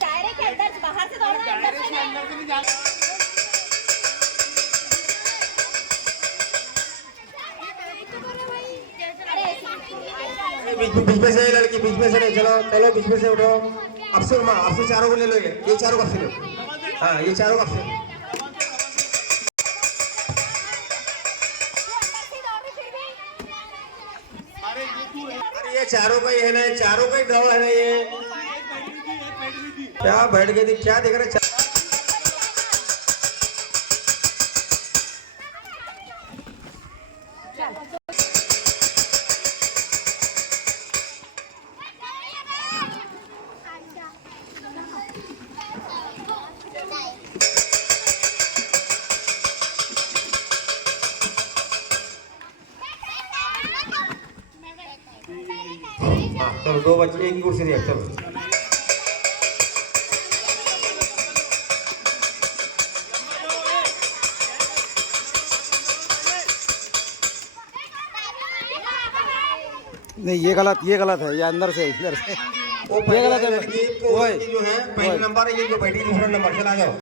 डायरेक्ट अंदर बाहर से दौड़ना अंदर से नहीं जाना। बीच में से लड़की बीच में से नहीं, चलो चलो बीच में से उठो। अफसर माँ अफसर चारों को ले लो, ये चारों का अफसर लो। हाँ ये चारों का अफसर। अरे ये चारों का ही है ना, चारों का ही ड्रामा है ना ये। क्या बैठ गई थी, क्या देख रहे? चलो दो बच्चे एक ही कुर्सी दिया, चलो। नहीं ये गलत है, ये अंदर से इधर से वो ये गलत है। जो है पहले नंबर है, ये जो बैठी दूसरा नंबर, चला जाओ।